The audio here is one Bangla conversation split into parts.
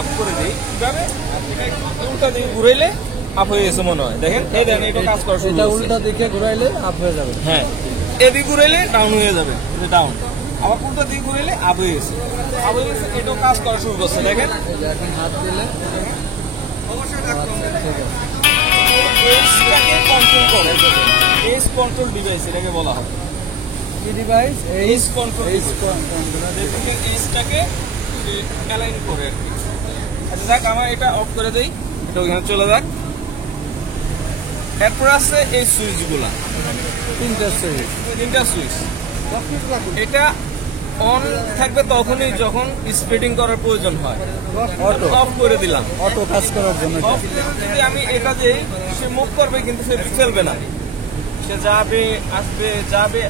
আপ করে দিই কিভাবে উল্টা দিকে ঘুরাইলে আপ হয়ে গেছে মনে হয় দেখেন এই দেখেন এটা কাজ করা শুরু এটা উল্টা দিকে ঘুরাইলে আপ হয়ে যাবে হ্যাঁ এদিকে ঘুরাইলে ডাউন হয়ে যাবে ডাউন আবার উল্টা দিকে ঘুরাইলে আপ হয়ে গেছে আপ হয়ে গেছে এটাও কাজ করা শুরু করছে দেখেন এখন হাত দিলে এইচটাকে কন্ট্রোল করে এইচ কন্ট্রোল ডিভাইস এটাকে বলা হয় কি ডিভাইস এইচ কন্ট্রোল কন্ট্রোল এইচটাকে অ্যালাইন করে আর কি আচ্ছা যাক আমার এটা অফ করে দেই এটা ওখানে চলে যাক এরপর আছে এই সুইচগুলা তিনটা সুইচ এটা অন থাকবে তখনই যখন স্পিডিং করার প্রয়োজন হয় অফ করে দিলাম অটো কাজ করার জন্য অফ যদি আমি এটা যে সে মুভ করবে কিন্তু সে চলবে না সে যাবে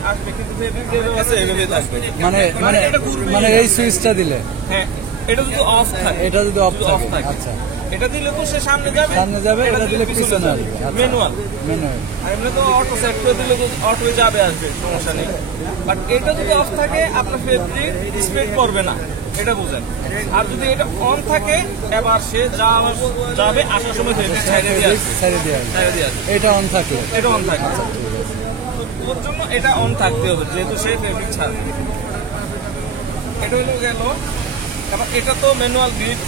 আসবে কিন্তু যেভাবে আছে এভাবে থাকবে মানে মানে মানে এই সুইচটা দিলে হ্যাঁ এটা যদি অফ থাকে এটা যদি অফ থাকে আচ্ছা এটা দিলে তো সে সামনে যাবে এটা দিলে পিছনে আসবে ম্যানুয়াল আর এমনি তো অটো সেট করে দিলে তো অটো যাবে আসবে সমস্যা নেই বাট এটা যদি অফ থাকে আপনার ফেব্রিক স্পিড করবে না এটা বুঝেন আর যদি এটা অন থাকে এবার সে যাবে আসার সময় ফেব্রিক ছেড়ে দিয়ে আসবে এটা অন থাকে ওর জন্য এটা অন থাকতে হবে যেহেতু সে ফেব্রিক ছাড়বে এটা হলো গেল এবার এটা তো ম্যানুয়াল গ্রিড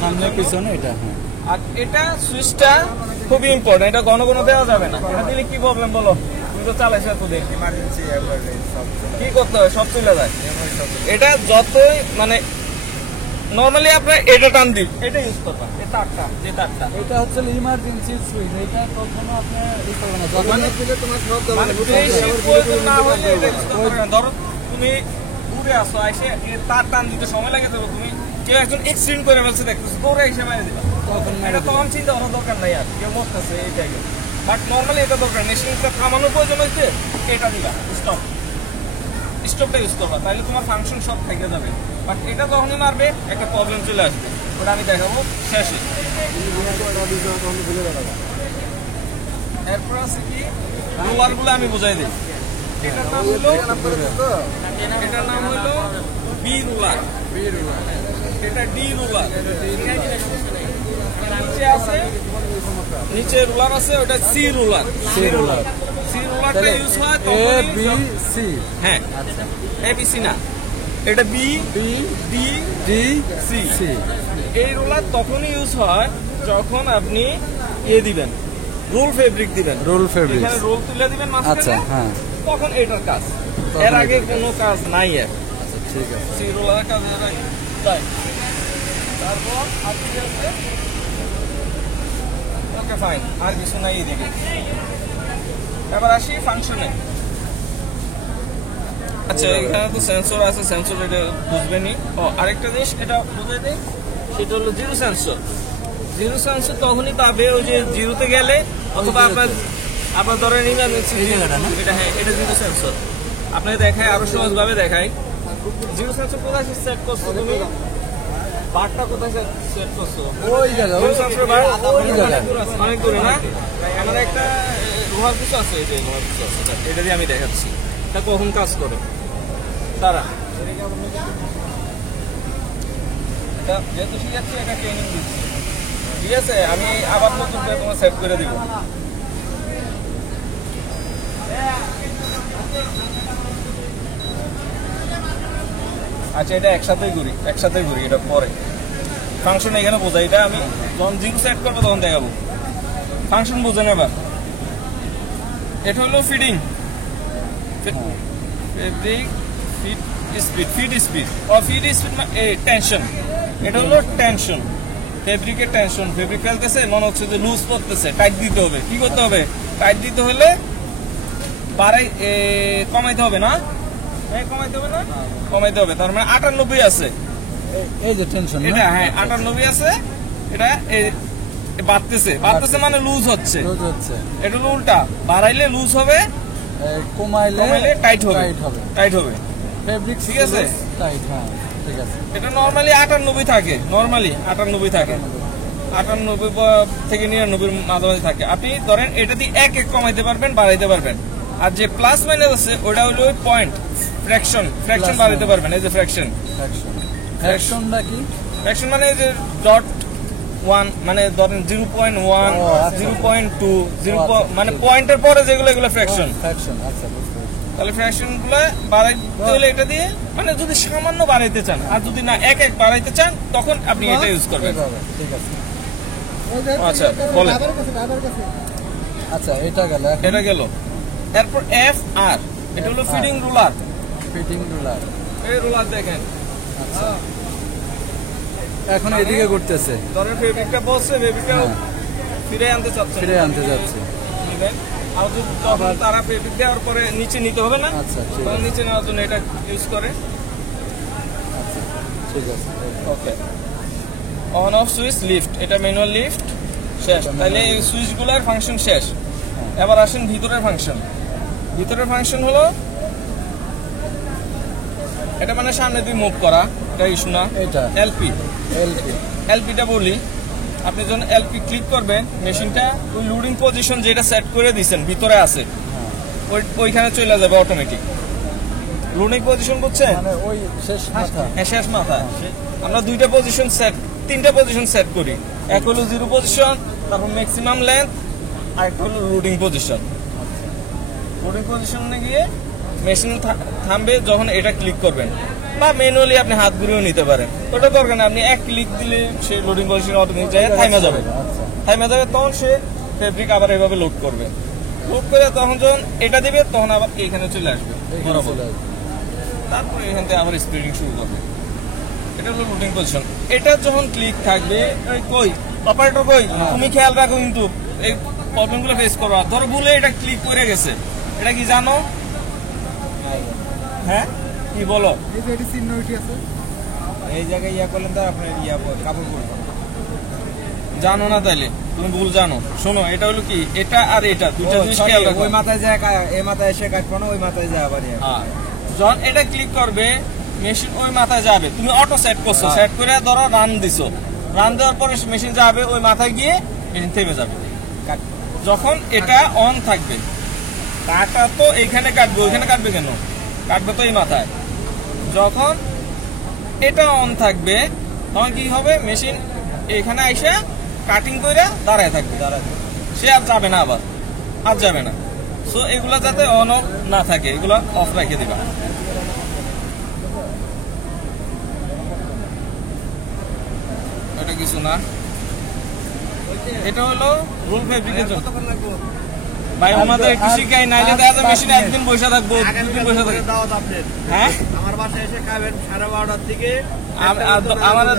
সামনে পিছনে এটা হ্যাঁ আর এটা সুইচটা খুবই ইম্পর্টেন্ট এটা ঘন ঘন দেওয়া যাবে না এটা দিলে কি প্রবলেম বলো তুমি তো চালাইছ তো দেখি ইমার্জেন্সি কি করতে হবে সব চলে যায় এটা যতই মানে নরমালি আপনার এটা টান দিন এটা ইউজ করবা এই তারটা যে তারটা এটা হচ্ছে ইমার্জেন্সি সুইচ এটা কখনো আপনি ই করবে না যখন দিলে তোমার সব প্রয়োজন না হলে এটা ইউজ করবে না ধরো তুমি দূরে আসো এসে তার টান দিতে সময় লাগে তবে তুমি কেউ একজন এক্সিডেন্ট করে ফেলছে দেখতেছো দৌড়ে এসে মারে দিবা এটা তখন চিন্তা করার দরকার নাই আর কেউ মরতেছে এইটাকে বাট নর্মালি এটা দরকার মেশিনটা থামানোর প্রয়োজন হয়েছে এটা দিবা স্টপটা ইউজ করবা তাহলে তোমার ফাংশন সব থেকে যাবে বাট এটা যখনই মারবে একটা প্রবলেম চলে আসবে ওটা আমি দেখাবো শেষে এরপর আছে কি রোলারগুলো আমি বুঝাই দিই এটার নাম হলো বি রুলার এটা ডি রুলার নিচে রুলার আছে ওটা সি রুলারটা ইউজ হয় এ বি সি হ্যাঁ এ বি সি না এটা বি ডি ডি সি এই রুলার তখনই ইউজ হয় যখন আপনি দিবেন রোল ফেব্রিক দিবেন রোল তুলে দিবেন আচ্ছা হ্যাঁ তখন এটার কাজ এর আগে কোনো কাজ নাই এর ঠিক আছে সি রোলারের কাজ এর আগে তাই তারপর আপনি আছে ওকে ফাইন আর কিছু নাই এদিকে এবার আসি ফাংশনে আচ্ছা এখানে তো সেন্সর আছে সেন্সর এটা বুঝবেনই ও আরেকটা জিনিস এটা বুঝাই দেই সেটা হলো জিরো সেন্সর তখনই পাবে ওই যে জিরোতে গেলে অথবা আপনার ধরেন ইমার্জেন্সি এটা হ্যাঁ এটা জিরো সেন্সর আপনাকে দেখায় আরো সহজভাবে দেখায় জিরো সেন্সর কোথায় সেট করছো তুমি বারটা কোথায় সেট করছো ওই জায়গা জিরো সেন্সর বার অনেক দূরে না আমার একটা লোহার কিছু আছে এই যে লোহার কিছু আছে এটা দিয়ে আমি দেখাচ্ছি এটা কখন কাজ করে তারা এটা যেহেতু শিখাচ্ছি এটা ট্রেনিং দিচ্ছি ঠিক আছে আমি আবার নতুন করে তোমার সেট করে দিব আচ্ছা এটা একসাথেই ঘুরি এটা পরে ফাংশন এখানে বোঝাই এটা আমি যখন জিরো সেট করবো তখন দেখাবো ফাংশন বোঝেন এবার এটা হলো feeding fabric feed speed tension এটা হলো টেনশন ফেব্রিকের টেনশন ফেব্রিক ফেলতেছে মনে হচ্ছে যে লুজ পড়তেছে টাইট দিতে হবে কি করতে হবে টাইট দিতে হলে কমাইতে হবে না কমাইতে হবে তার মানে 98 আছে এই যে টেনশন এটা হ্যাঁ 98 আছে এটা বাড়তেছে মানে লুজ হচ্ছে এটা হলো উল্টা বাড়াইলে লুজ হবে কমাইলে টাইট হবে ফেব্রিক ঠিক আছে টাইট হ্যাঁ ঠিক আছে এটা নরমালি 98 থাকে 98 থেকে 99 মাঝামাঝি থাকে আপনি ধরেন এটা দিয়ে এক কমাইতে পারবেন বাড়াইতে পারবেন আর যে প্লাস মাইনাস আছে ওটা হলো পয়েন্ট ফ্র্যাকশন বাড়াইতে পারবেন এই যে ফ্র্যাকশন ফ্র্যাকশনটা কি? ফ্র্যাকশন মানে যে .1 মানে ধরেন 0.1 0.2 মানে পয়েন্টের পরে যেগুলো এগুলো ফ্র্যাকশন। ফ্র্যাকশন, আচ্ছা বুঝতে পেরেছি। তাহলে ফ্র্যাকশন গুলো বাড়াইতে হলে এটা দিয়ে মানে যদি সামান্য বাড়াইতে চান আর যদি না এক বাড়াইতে চান তখন আপনি এটা ইউজ করবেন। ঠিক আছে। আচ্ছা বলেন। আচ্ছা এটা গেল, এটা গেল। এরপর FR, এটা হলো ফিডিং রুলার। Fitting ruler. এই রুলার দেখেন, আচ্ছা এখন এদিকে ঘুরতেছে, ধরেন ফেব্রিকটা বসছে, ফেব্রিকটা ফিরে আনতে চাচ্ছে, ফিরে আনতে যাচ্ছে। আর যদি তখন তারা ফেব্রিক দেওয়ার পরে নিচে নিতে হবে না, আচ্ছা ঠিক তখন আছে, নিচে নেওয়ার জন্য এটা ইউজ করে। আচ্ছা ঠিক আছে। ওকে, অন অফ সুইচ লিফট, এটা ম্যানুয়াল লিফট শেষ। তাহলে এই সুইচগুলোর ফাংশন শেষ। এবার আসেন ভিতরের ফাংশন। ভিতরের ফাংশন হলো এটা মানে সামনে দিয়ে মুভ করা, এটা ইস্যু না। এটা এলপি, এলপিটা বলি, আপনি যখন এলপি ক্লিক করবেন মেশিনটা ওই লোডিং পজিশন যেটা সেট করে দিয়েছেন ভিতরে আছে ওইখানে চলে যাবে অটোমেটিক। লোডিং পজিশন বুঝছেন, মানে ওই শেষ মাথা। হ্যাঁ শেষ মাথা। আমরা দুইটা পজিশন সেট, তিনটা পজিশন সেট করি। এক হলো জিরো পজিশন, তারপর ম্যাক্সিমাম লেন্থ, আর একটা হলো লোডিং পজিশন। লোডিং পজিশনে গিয়ে মেশিন থামবে যখন এটা ক্লিক করবেন, বা ম্যানুয়ালি আপনি হাত ঘুরেও নিতে পারেন, ওটা দরকার না। আপনি এক ক্লিক দিলে সে লোডিং পজিশন অটোমেটিক যায় থাইমা যাবে, থাইমা যাবে, তখন সে ফেব্রিক আবার এভাবে লোড করবে। লোড করে তখন যখন এটা দিবে তখন আবার এইখানে চলে আসবে বরাবর, তারপরে এখান থেকে আবার স্প্রেডিং শুরু করবে। এটা হলো লোডিং পজিশন। এটা যখন ক্লিক থাকবে, ওই কই অপারেটর কই, তুমি খেয়াল রাখো কিন্তু এই প্রবলেমগুলো ফেস করো। ধরো ভুলে এটা ক্লিক করে গেছে, এটা কি জানো? হ্যাঁ কি বলো? এই জায়গায় ইয়া করলেন তো আপনার ইয়া কাপড় পরবেন, জানো না তাইলে তুমি ভুল জানো। শোনো, এটা হলো কি, এটা আর এটা দুইটা জিনিস খেয়াল রাখো। ওই মাথায় যায়, এই মাথায় এসে কাটবো না, ওই মাথায় যায় আবার। হ্যাঁ, যখন এটা ক্লিক করবে মেশিন ওই মাথায় যাবে, তুমি অটো সেট করছো, সেট করে ধরো রান দিছো, রান দেওয়ার পরে মেশিন যাবে ওই মাথায় গিয়ে মেশিন থেমে যাবে। যখন এটা অন থাকবে, কাটা তো এইখানে কাটবে, ওইখানে কাটবে কেন? কাটবে তো এই মাথায়। যখন এটা অন থাকবে তখন কি হবে, মেশিন এখানে এসে কাটিং করে দাঁড়ায় থাকবে, সে আর যাবে না, আবার আর যাবে না। সো এগুলা যাতে অন অফ না থাকে, এগুলা অফ রেখে দিবা। এটা কিছু না, এটা হলো রোল ফেব্রিকের জন্য। ভাই আমাদের একটু শিখাই, নাইলে দেখা যাবে মেশিনে একদিন বসে থাকবো, দুদিন বসে থাকবো। হ্যাঁ আমার বাসায় এসে খাবেন 12:30টার দিকে। আমাদের